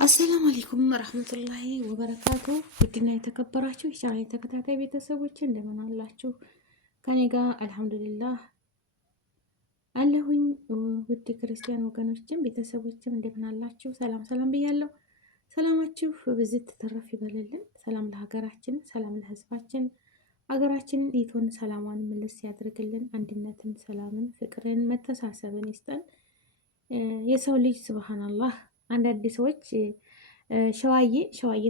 አሰላሙ አለይኩም ወራህመቱላሂ ወበረካቱ። ውድና የተከበራችሁ የቻናሌ ተከታታይ ቤተሰቦች እንደምን አላችሁ? ከኔ ጋር አልሐምዱሊላህ አለሁኝ። ውድ ክርስቲያን ወገኖችም ቤተሰቦችም እንደምን አላችሁ? ሰላም ሰላም ብያለሁ። ሰላማችሁ ብዝት ተረፍ ይበልልን። ሰላም ለሀገራችን፣ ሰላም ለህዝባችን። ሀገራችንን ኢቶን ሰላሟን መልስ ያድርግልን። አንድነትን፣ ሰላምን፣ ፍቅርን፣ መተሳሰብን ይስጠን። የሰው ልጅ ሱብሃንአላህ አንዳንድ ሰዎች ሸዋዬ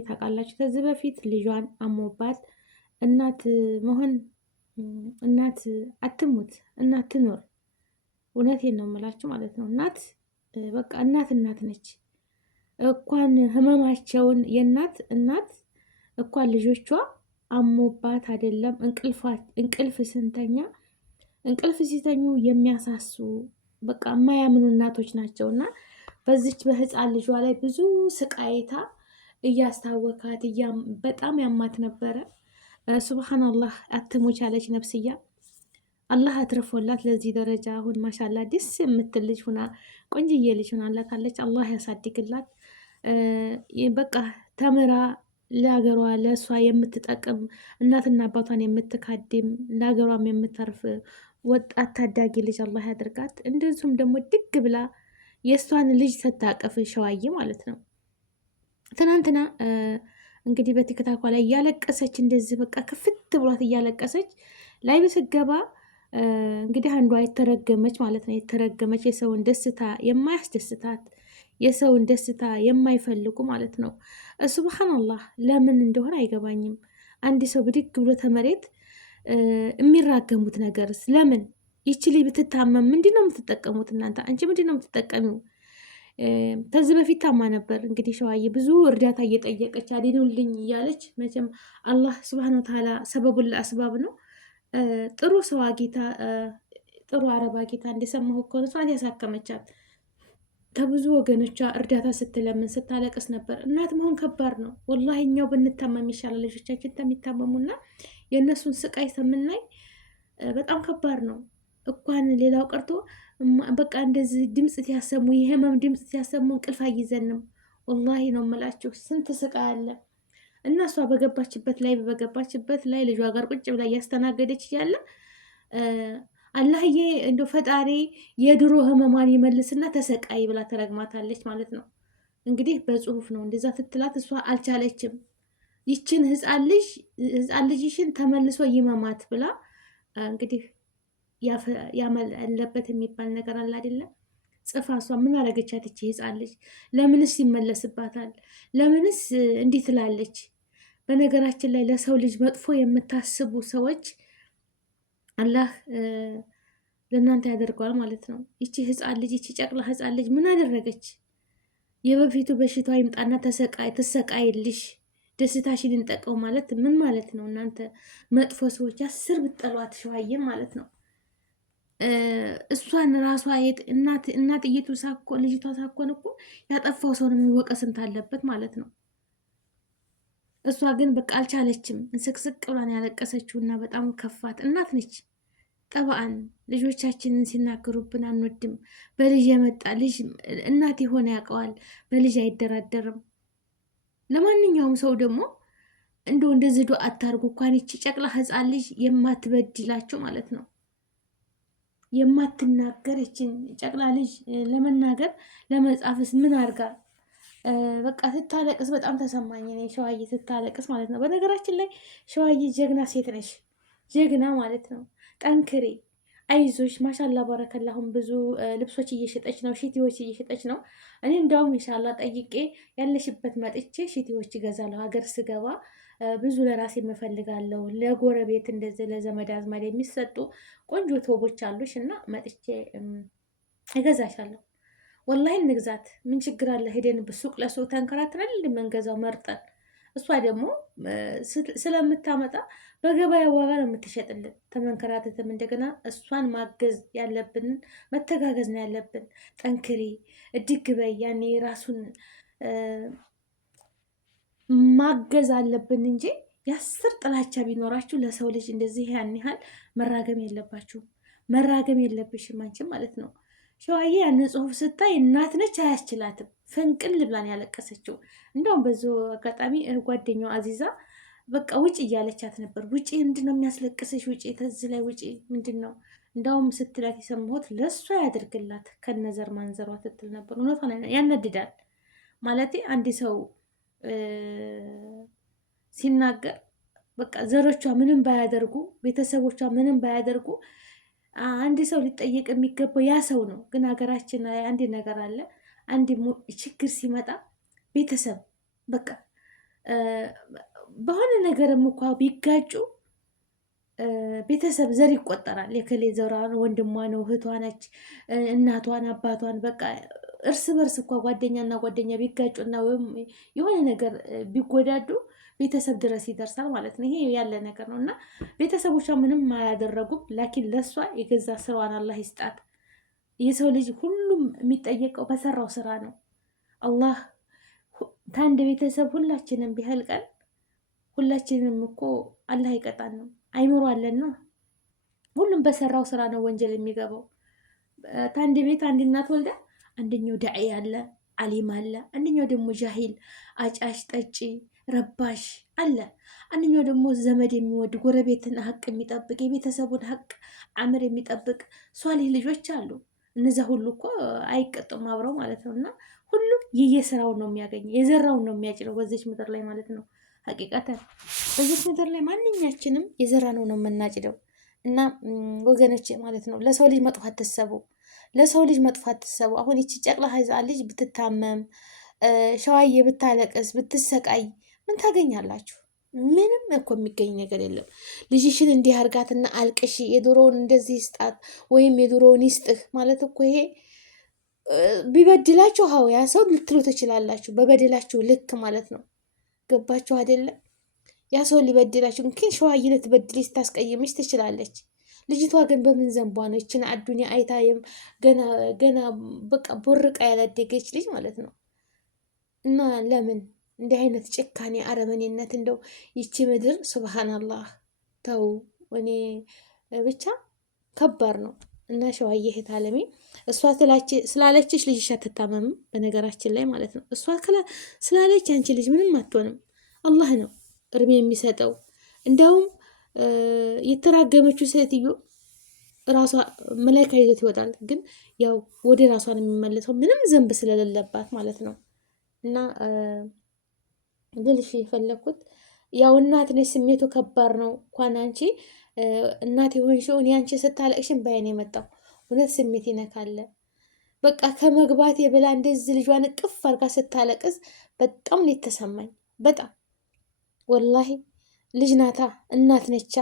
ታውቃላችሁ፣ ከዚህ በፊት ልጇን አሞባት እናት መሆን እናት አትሙት እናት ትኖር። እውነቴን ነው የምላችሁ ማለት ነው። እናት በቃ እናት ነች። እንኳን ህመማቸውን እናት እንኳን ልጆቿ አሞባት አይደለም እንቅልፍ ሲተኙ የሚያሳሱ በቃ የማያምኑ እናቶች ናቸውና በዚች በህፃን ልጇ ላይ ብዙ ስቃይታ እያስታወካት በጣም ያማት ነበረ። ሱብሃንአላህ አትሞች ያለች ነፍስያ አላህ አትርፎላት ለዚህ ደረጃ አሁን ማሻላ ደስ የምትል ልጅ ሁና ቆንጅዬ ልጅ ሁና አላታለች። አላህ ያሳድግላት። በቃ ተምራ ለሀገሯ ለእሷ የምትጠቅም እናትና አባቷን የምትካድም ለሀገሯም የምተርፍ ወጣት ታዳጊ ልጅ አላህ ያድርጋት። እንደዚሁም ደግሞ ድግ ብላ የእሷን ልጅ ስታቀፍ ሸዋዬ ማለት ነው። ትናንትና እንግዲህ በቲክታኳ ላይ እያለቀሰች እንደዚህ በቃ ክፍት ብሏት እያለቀሰች ላይ ብስገባ እንግዲህ አንዷ የተረገመች ማለት ነው። የተረገመች የሰውን ደስታ የማያስደስታት የሰውን ደስታ የማይፈልጉ ማለት ነው። ሱብሃንአላህ ለምን እንደሆነ አይገባኝም። አንድ ሰው ብድግ ብሎ ተመሬት የሚራገሙት ነገርስ ለምን? ይቺ ልጅ ብትታመም ምንድን ነው የምትጠቀሙት እናንተ? አንቺ ምንድን ነው የምትጠቀሚው? ከዚህ በፊት ታማ ነበር እንግዲህ ሸዋዬ ብዙ እርዳታ እየጠየቀች አድኑልኝ እያለች መቼም አላህ ስብሐነ ወተዓላ ሰበቡል አስባብ ነው። ጥሩ ሰው አጊታ ጥሩ አረብ አጊታ እንደሰማሁ እኮ እሷን ያሳከመቻት ከብዙ ወገኖቿ እርዳታ ስትለምን ስታለቅስ ነበር። እናት መሆን ከባድ ነው ወላሂ። እኛው ብንታመም ይሻላል ልጆቻችን ተሚታመሙና የእነሱን ስቃይ ከምናይ በጣም ከባድ ነው። እንኳን ሌላው ቀርቶ በቃ እንደዚህ ድምፅ ሲያሰሙ የህመም ድምፅ ሲያሰሙ እንቅልፍ አይዘንም። ወላሂ ነው የምላችሁ ስንት ስቃይ አለ። እና እሷ በገባችበት ላይ ልጇ ጋር ቁጭ ብላ እያስተናገደች እያለ አላህዬ እንደ ፈጣሪ የድሮ ህመሟን ይመልስና ተሰቃይ ብላ ተረግማታለች ማለት ነው። እንግዲህ በጽሁፍ ነው እንደዛ ትትላት እሷ አልቻለችም። ይችን ህፃን ልጅሽን ተመልሶ ይመማት ብላ እንግዲህ ያለበት የሚባል ነገር አለ አይደለም። ጽፋ እሷ ምን አረገቻት? እቺ ህፃን ልጅ ለምንስ ይመለስባታል? ለምንስ እንዲህ ትላለች? በነገራችን ላይ ለሰው ልጅ መጥፎ የምታስቡ ሰዎች አላህ ለእናንተ ያደርገዋል ማለት ነው። ይቺ ህፃን ልጅ ይቺ ጨቅላ ህፃን ልጅ ምን አደረገች? የበፊቱ በሽታ ይምጣና ትሰቃይልሽ ደስታሽን እንጠቀው ማለት ምን ማለት ነው? እናንተ መጥፎ ሰዎች 10 ብትጠሏት ሸዋዬን ማለት ነው። እሷን ራሷ እናትየቱ ልጅቷ ሳኮን እኮ ያጠፋው ሰው ነው የሚወቀስ አለበት ማለት ነው። እሷ ግን በቃ አልቻለችም። እንስቅስቅ ብላን ያለቀሰችው እና በጣም ከፋት። እናት ነች። ጠባአን ልጆቻችንን ሲናገሩብን አንወድም። በልጅ የመጣ ልጅ እናት የሆነ ያውቀዋል። በልጅ አይደራደርም። ለማንኛውም ሰው ደግሞ እንደዚህ ዱዓ አታርጉ። እንኳን ይቺ ጨቅላ ህፃን ልጅ የማትበድላቸው ማለት ነው የማትናገር ይችን ጨቅላ ልጅ ለመናገር ለመጻፍስ ምን አርጋ በቃ ስታለቅስ በጣም ተሰማኝ እኔ ሸዋዬ ስታለቅስ ማለት ነው። በነገራችን ላይ ሸዋዬ ጀግና ሴት ነሽ፣ ጀግና ማለት ነው። ጠንክሬ አይዞሽ ማሻላ ባረከላሁም ብዙ ልብሶች እየሸጠች ነው፣ ሽቲዎች እየሸጠች ነው። እኔ እንዳውም ኢንሻአላ ጠይቄ ያለሽበት መጥቼ ሽቲዎች ይገዛለሁ። ሀገር ስገባ ብዙ ለራሴ እፈልጋለሁ። ለጎረቤት እንደዚህ ለዘመድ አዝማድ የሚሰጡ ቆንጆ ቶቦች አሉሽ እና መጥቼ እገዛሻለሁ። ወላሂ እንግዛት፣ ምን ችግር አለ? ሄደን በሱቅ ለሱቅ ተንከራትረን እንደምንገዛው መርጠን። እሷ ደግሞ ስለምታመጣ በገበያ ዋጋ ነው የምትሸጥልን። ተመንከራተትም እንደገና እሷን ማገዝ ያለብንን መተጋገዝ ነው ያለብን። ጠንክሪ እድግ በይ። ያኔ ራሱን ማገዝ አለብን እንጂ የ10 ጥላቻ ቢኖራችሁ ለሰው ልጅ እንደዚህ ያን ያህል መራገም የለባችሁም። መራገም የለብሽም አንቺም ማለት ነው። ሸዋዬ ያን ጽሁፍ ስታይ እናት ነች አያስችላትም። ፍንቅል ብላን ያለቀሰችው። እንደውም በዚ አጋጣሚ ጓደኛው አዚዛ በቃ ውጭ እያለቻት ነበር። ውጪ ምንድን ነው የሚያስለቅስሽ? ውጪ ተዝ ላይ ውጪ ምንድን ነው እንደውም ስትላት የሰማሁት ለእሷ ያደርግላት ከነዘር ማንዘሯ ትትል ነበር። እውነቷን ያነድዳል ማለት አንድ ሰው ሲናገር በቃ ዘሮቿ ምንም ባያደርጉ ቤተሰቦቿ ምንም ባያደርጉ አንድ ሰው ሊጠየቅ የሚገባው ያ ሰው ነው። ግን ሀገራችን ላይ አንድ ነገር አለ። አንድ ችግር ሲመጣ ቤተሰብ በቃ በሆነ ነገርም እንኳ ቢጋጩ ቤተሰብ ዘር ይቆጠራል። የከሌ ዘሯ ነው፣ ወንድሟ ነው፣ እህቷ ነች፣ እናቷን፣ አባቷን በቃ እርስ በርስ እንኳ ጓደኛና ጓደኛ ቢጋጩና ወይም የሆነ ነገር ቢጎዳዱ ቤተሰብ ድረስ ይደርሳል ማለት ነው። ይሄ ያለ ነገር ነው እና ቤተሰቦቿ ምንም አያደረጉም። ላኪን ለእሷ የገዛ ስራዋን አላህ ይስጣት። የሰው ልጅ ሁሉም የሚጠየቀው በሰራው ስራ ነው። አላህ ከአንድ ቤተሰብ ሁላችንም ቢህልቀን ሁላችንም እኮ አላህ ይቀጣን ነው። አይምሮ አለና ሁሉም በሰራው ስራ ነው ወንጀል የሚገባው። ከአንድ ቤት አንድ እናት ወልዳ አንደኛው ዳዒ አለ፣ አሊም አለ፣ አንደኛው ደግሞ ጃሂል አጫሽ ጠጪ ረባሽ አለ። አንደኛው ደግሞ ዘመድ የሚወድ ጎረቤትን ሀቅ የሚጠብቅ የቤተሰቡን ሀቅ አምር የሚጠብቅ ሷሊህ ልጆች አሉ። እነዚያ ሁሉ እኮ አይቀጡም አብረው ማለት ነው። እና ሁሉም የየስራውን ነው የሚያገኝ፣ የዘራውን ነው የሚያጭለው በዚች ምድር ላይ ማለት ነው። ሀቂቀተን በዚች ምድር ላይ ማንኛችንም የዘራነው ነው የምናጭደው። እና ወገኖች ማለት ነው ለሰው ልጅ መጥፎ አትሰቡ፣ ለሰው ልጅ መጥፎ አትሰቡ። አሁን ይቺ ጨቅላ ህፃን ልጅ ብትታመም ሸዋዬ ብታለቅስ ብትሰቃይ ምን ታገኛላችሁ? ምንም እኮ የሚገኝ ነገር የለም። ልጅሽን እንዲህ አርጋትና አልቅሺ፣ የድሮውን እንደዚህ ይስጣት ወይም የድሮውን ይስጥህ ማለት እኮ ይሄ ቢበድላችሁ ሀው ያ ሰው ልትሉ ትችላላችሁ፣ በበደላችሁ ልክ ማለት ነው። ገባችሁ አይደለም? ያ ሰው ሊበድላችሁ ግን ሸዋዬ ልትበድልሽ ታስቀይምሽ ትችላለች። ልጅቷ ግን በምን ዘንቧ ነው ይችን አዱኒያ አይታየም ገና በቃ ቦርቃ ያላደገች ልጅ ማለት ነው። እና ለምን እንዲህ አይነት ጭካኔ አረመኔነት እንደው ይቺ ምድር ሱብሃናላህ ተው። እኔ ብቻ ከባድ ነው። እና ሸዋዬ እህት አለሜ እሷ ስላለችሽ ልጅሽ አትታመምም፣ በነገራችን ላይ ማለት ነው። እሷ ስላለች አንቺ ልጅ ምንም አትሆንም። አላህ ነው እርሜ የሚሰጠው። እንደውም የተራገመችው ሴትዮ ራሷ መላኢካ ይዞት ይወጣል። ግን ያው ወደ ራሷን የሚመለሰው ምንም ዘንብ ስለሌለባት ማለት ነው። እና ልልሽ የፈለኩት ያው እናት ነሽ፣ ስሜቱ ከባድ ነው። እንኳን አንቺ እናት የሆንሽው እኔ አንቺ ስታለቅሽን ባይን የመጣው እውነት ስሜት ይነካለ። በቃ ከመግባት የብላ እንደዚህ ልጇን እቅፍ አርጋ ስታለቅስ በጣም ነው የተሰማኝ። በጣም ወላሂ ልጅ ናታ፣ እናት ነቻ።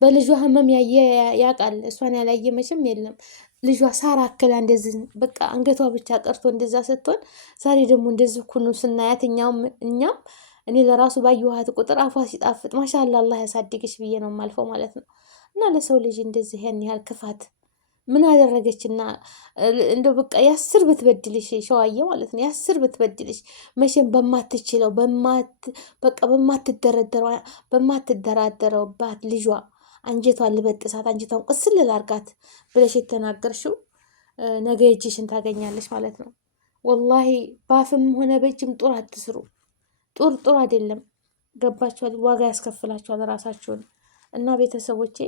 በልጇ ህመም ያየ ያውቃል። እሷን ያላየ መቼም የለም። ልጇ ሳራ አክላ እንደዚህ በቃ አንገቷ ብቻ ቀርቶ እንደዛ ስትሆን ዛሬ ደግሞ እንደዚህ ኩኑ ስናያት እኛም እኔ ለራሱ ባየኋት ቁጥር አፏ ሲጣፍጥ ማሻአላ አላህ ያሳድግሽ ብዬ ነው የማልፈው ማለት ነው። እና ለሰው ልጅ እንደዚህ ያን ያህል ክፋት ምን አደረገችና እንደው በቃ ያስር ብትበድልሽ ሸዋዬ ማለት ነው ያስር ብትበድልሽ መቼም በማትችለው በቃ በማትደራደረውባት ልጇ አንጀቷን ልበጥሳት አንጀቷን ቁስል ላርጋት ብለሽ የተናገርሽው ነገ እጅሽን ታገኛለሽ ማለት ነው። ወላሂ ባፍም ሆነ በእጅም ጡር አትስሩ። ጡር አይደለም። ገባችኋል? ዋጋ ያስከፍላችኋል ራሳችሁን። እና ቤተሰቦቼ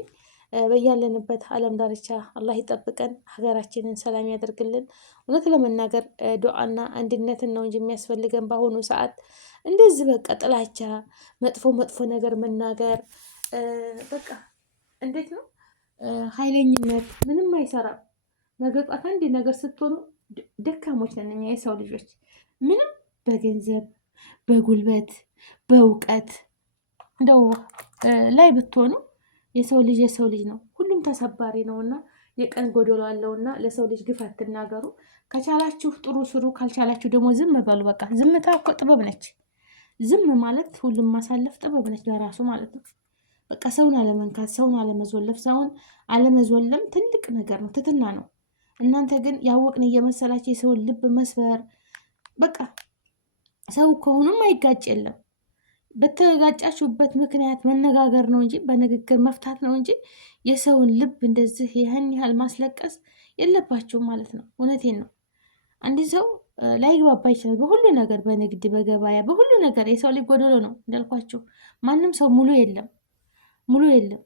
በያለንበት ዓለም ዳርቻ አላህ ይጠብቀን፣ ሀገራችንን ሰላም ያደርግልን። እውነት ለመናገር ዱዓና አንድነትን ነው እንጂ የሚያስፈልገን በአሁኑ ሰዓት እንደዚህ በቃ ጥላቻ፣ መጥፎ ነገር መናገር በቃ እንዴት ነው ኃይለኝነት ምንም አይሰራም። ነገ ጧት አንድ ነገር ስትሆኑ ደካሞች ነን እኛ የሰው ልጆች። ምንም በገንዘብ በጉልበት በእውቀት እንደው ላይ ብትሆኑ የሰው ልጅ ነው። ሁሉም ተሰባሪ ነውና የቀን ጎደሎ አለውና ለሰው ልጅ ግፍ አትናገሩ። ከቻላችሁ ጥሩ ስሩ፣ ካልቻላችሁ ደግሞ ዝም በሉ። በቃ ዝምታ እኮ ጥበብ ነች። ዝም ማለት ሁሉም ማሳለፍ ጥበብ ነች ለራሱ ማለት ነው። በቃ ሰውን አለመንካት፣ ሰውን አለመዞለፍ፣ ሰውን አለመዞለም ትልቅ ነገር ነው፣ ትትና ነው። እናንተ ግን ያወቅን እየመሰላችሁ የሰውን ልብ መስበር በቃ ሰው ከሆኑም አይጋጭ የለም። በተጋጫችሁበት ምክንያት መነጋገር ነው እንጂ በንግግር መፍታት ነው እንጂ የሰውን ልብ እንደዚህ ይህን ያህል ማስለቀስ የለባችሁም ማለት ነው። እውነቴን ነው። አንድ ሰው ላይግባባ ይችላል በሁሉ ነገር፣ በንግድ በገበያ በሁሉ ነገር። የሰው ልጅ ጎደሎ ነው እንዳልኳችሁ። ማንም ሰው ሙሉ የለም፣ ሙሉ የለም።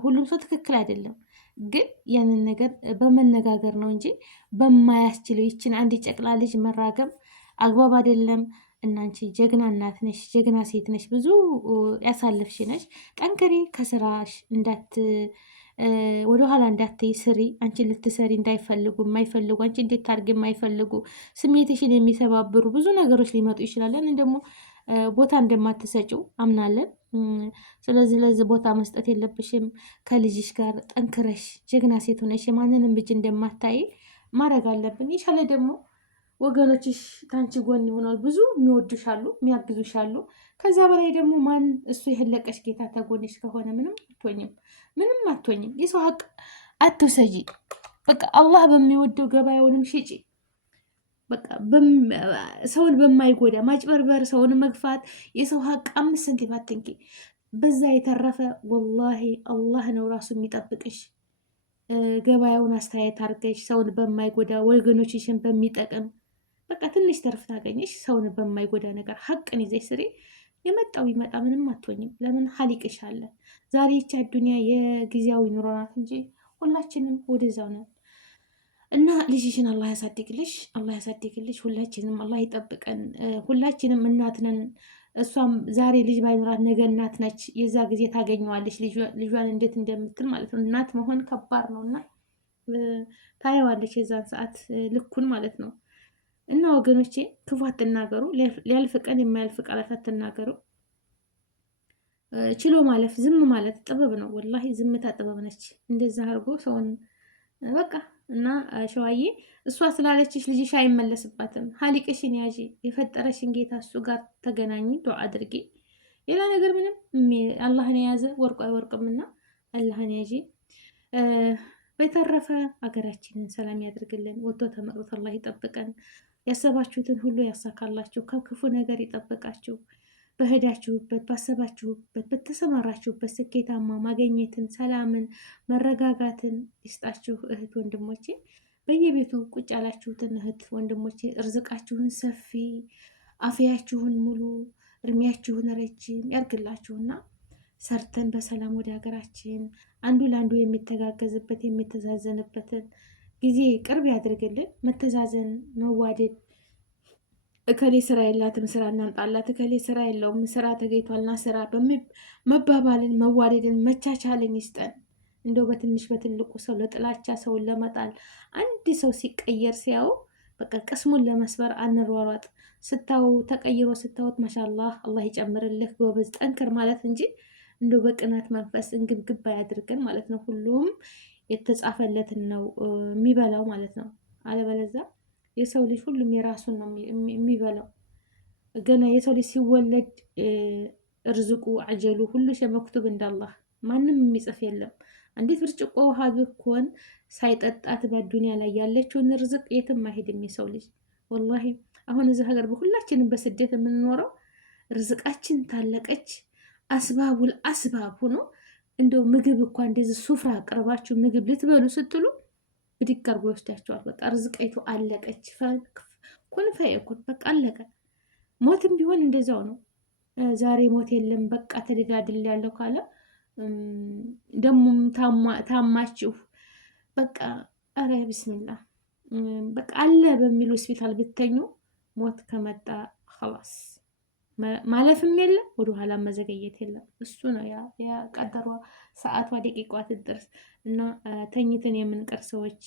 ሁሉም ሰው ትክክል አይደለም። ግን ያንን ነገር በመነጋገር ነው እንጂ በማያስችለው ይችን አንድ ጨቅላ ልጅ መራገም አግባብ አይደለም። እናንቺ ጀግና እናት ነሽ፣ ጀግና ሴት ነሽ፣ ብዙ ያሳልፍሽ ነሽ። ጠንክሪ፣ ከስራሽ ወደኋላ እንዳትይ ስሪ። አንቺን ልትሰሪ እንዳይፈልጉ የማይፈልጉ አንቺ እንዴት ታርግ የማይፈልጉ ስሜትሽን የሚሰባብሩ ብዙ ነገሮች ሊመጡ ይችላለን። ደግሞ ቦታ እንደማትሰጪው አምናለን። ስለዚህ ለዚህ ቦታ መስጠት የለብሽም። ከልጅሽ ጋር ጠንክረሽ ጀግና ሴት ሆነሽ የማንንም ልጅ እንደማታይ ማድረግ አለብን። የቻለ ደግሞ ወገኖችሽ ታንቺ ጎን ይሆናል። ብዙ የሚወዱሻሉ፣ የሚያግዙሻሉ። ከዛ በላይ ደግሞ ማን እሱ የህለቀሽ ጌታ ተጎንሽ ከሆነ ምንም አትሆኝም፣ ምንም አትሆኝም። የሰው ሀቅ አትውሰጂ። በቃ አላህ በሚወደው ገበያውንም ሽጪ። በቃ ሰውን በማይጎዳ ማጭበርበር፣ ሰውን መግፋት፣ የሰው ሀቅ 5 ሳንቲም አትንኪ። በዛ የተረፈ ወላሂ አላህ ነው ራሱ የሚጠብቅሽ። ገበያውን አስተያየት አድርገሽ ሰውን በማይጎዳ ወገኖችሽን በሚጠቅም በቃ ትንሽ ተርፍ ታገኘሽ። ሰውን በማይጎዳ ነገር ሀቅን ይዘሽ ስሪ። የመጣው ይመጣ፣ ምንም አትሆኝም። ለምን ሀሊቅሽ አለ። ዛሬ ይቺ አዱኒያ የጊዜያዊ ኑሮ ናት እንጂ ሁላችንም ወደዛው ነን። እና ልጅሽን አላህ ያሳድግልሽ፣ አላህ ያሳድግልሽ። ሁላችንም አላህ ይጠብቀን። ሁላችንም እናት ነን። እሷም ዛሬ ልጅ ባይኖራት ነገ እናት ነች። የዛ ጊዜ ታገኘዋለች ልጇን እንዴት እንደምትል ማለት ነው። እናት መሆን ከባድ ነው እና ታየዋለች የዛን ሰዓት ልኩን ማለት ነው። እና ወገኖቼ ክፉ አትናገሩ። ሊያልፍ ቀን የማያልፍ ቃላት አትናገሩ። ችሎ ማለፍ፣ ዝም ማለት ጥበብ ነው። ወላሂ ዝምታ ጥበብ ነች። እንደዛ አድርጎ ሰውን በቃ እና ሸዋዬ እሷ ስላለችሽ ልጅሽ አይመለስባትም። ሀሊቅሽን ያዢ። የፈጠረሽን ጌታ እሱ ጋር ተገናኝ፣ ዱዓ አድርጊ። ሌላ ነገር ምንም አላህን የያዘ ወርቁ አይወርቅምና አላህን ያዢ። በተረፈ ሀገራችንን ሰላም ያድርግልን። ወጥቶ ተመቅረት አላህ ይጠብቀን። ያሰባችሁትን ሁሉ ያሳካላችሁ፣ ከክፉ ነገር ይጠብቃችሁ። በሄዳችሁበት፣ ባሰባችሁበት፣ በተሰማራችሁበት ስኬታማ ማገኘትን፣ ሰላምን፣ መረጋጋትን ይስጣችሁ። እህት ወንድሞቼ፣ በየቤቱ ቁጭ ያላችሁትን እህት ወንድሞቼ እርዝቃችሁን ሰፊ፣ አፍያችሁን ሙሉ፣ እድሜያችሁን ረጅም ያርግላችሁና ሰርተን በሰላም ወደ ሀገራችን አንዱ ለአንዱ የሚተጋገዝበት የሚተዛዘንበትን ጊዜ ቅርብ ያድርግልን። መተዛዘን፣ መዋደድ፣ እከሌ ስራ የላትም ስራ እናምጣላት፣ እከሌ ስራ የለውም ስራ ተገኝቷልና ስራ መባባልን፣ መዋደድን፣ መቻቻልን ይስጠን። እንደው በትንሽ በትልቁ ሰው ለጥላቻ ሰውን ለመጣል አንድ ሰው ሲቀየር ሲያው በቃ ቅስሙን ለመስበር አንሯሯጥ። ስታው ተቀይሮ ስታወት ማሻአላህ አላህ ይጨምርልህ ጎበዝ ጠንክር ማለት እንጂ እንደው በቅናት መንፈስ እንግብግብ አያድርገን ማለት ነው። ሁሉም የተጻፈለትን ነው የሚበላው ማለት ነው። አለበለዚያ የሰው ልጅ ሁሉም የራሱን ነው የሚበላው። ገና የሰው ልጅ ሲወለድ እርዝቁ አጀሉ ሁሉ ሸመክቱብ እንዳላህ ማንም የሚጽፍ የለም። አንዲት ብርጭቆ ውሃ ብኮን ሳይጠጣት በዱንያ ላይ ያለችውን ርዝቅ የትም አይሄድም የሰው ልጅ። ወላሂ አሁን እዚህ ሀገር በሁላችንም በስደት የምንኖረው ርዝቃችን ታለቀች። አስባቡል አስባብ ሆኖ እንደው ምግብ እኳ እንደዚህ ሱፍራ አቅርባችሁ ምግብ ልትበሉ ስትሉ ብድግ አድርጎ ይወስዳችኋል። በቃ ርዝቃይቱ አለቀች። ኩን ፈየኩን በቃ አለቀ። ሞትም ቢሆን እንደዛው ነው። ዛሬ ሞት የለም በቃ ተደላድል ያለው ካለ ደሞም ታማችሁ በቃ አረ ቢስሚላህ በቃ አለ በሚል ሆስፒታል ብተኙ ሞት ከመጣ خلاص ማለፍም የለም ወደኋላ መዘገየት የለም። እሱ ነው ያ ቀጠሯ ሰዓቷ ደቂቋ ትደርስ እና ተኝተን የምንቀር ሰዎች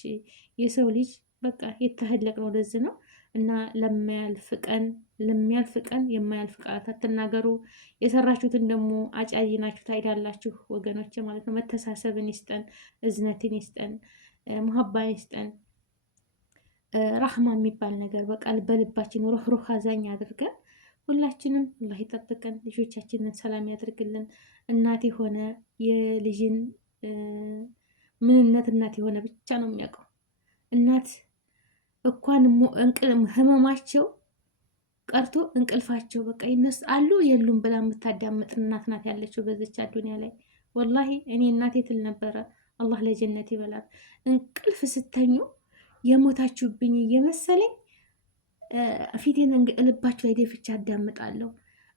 የሰው ልጅ በቃ የተህለቅ ነው ለዚህ ነው። እና ለሚያልፍ ቀን የማያልፍ ቃላት አትናገሩ። የሰራችሁትን ደግሞ አጫይ ናችሁ ታይዳላችሁ ወገኖች ማለት ነው። መተሳሰብን ይስጠን፣ እዝነትን ይስጠን፣ መሀባን ይስጠን። ራህማ የሚባል ነገር በቃ በልባችን ሩህ አዛኝ አድርገን ሁላችንም አላህ ይጠብቀን። ልጆቻችንን ሰላም ያድርግልን። እናት የሆነ የልጅን ምንነት እናት የሆነ ብቻ ነው የሚያውቀው። እናት እንኳን ህመማቸው ቀርቶ እንቅልፋቸው በቃ ይነስ አሉ የሉም ብላ የምታዳምጥ እናት ናት ያለችው በዚች አዱኒያ ላይ። ወላሂ እኔ እናቴ ትል ነበረ አላህ ለጀነት ይበላት። እንቅልፍ ስተኙ የሞታችሁብኝ እየመሰለኝ ፊቴን ልባችሁ ላይ ደፍቼ አዳምጣለሁ።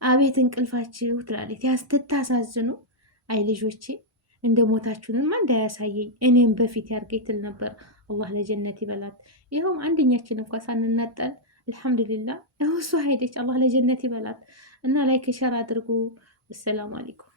አቤት እንቅልፋችሁ ትላለች። ትታሳዝኑ። አይ ልጆቼ እንደ ሞታችሁንማ እንዳያሳየኝ እኔም በፊት ያርገኝ ትል ነበር። አላህ ለጀነት ይበላት። ይኸውም አንደኛችን እንኳ ሳንናጠል አልሐምዱሊላህ እሷ ሄደች። አላህ ለጀነት ይበላት። እና ላይክ ሸር አድርጉ። ወሰላሙ አለይኩም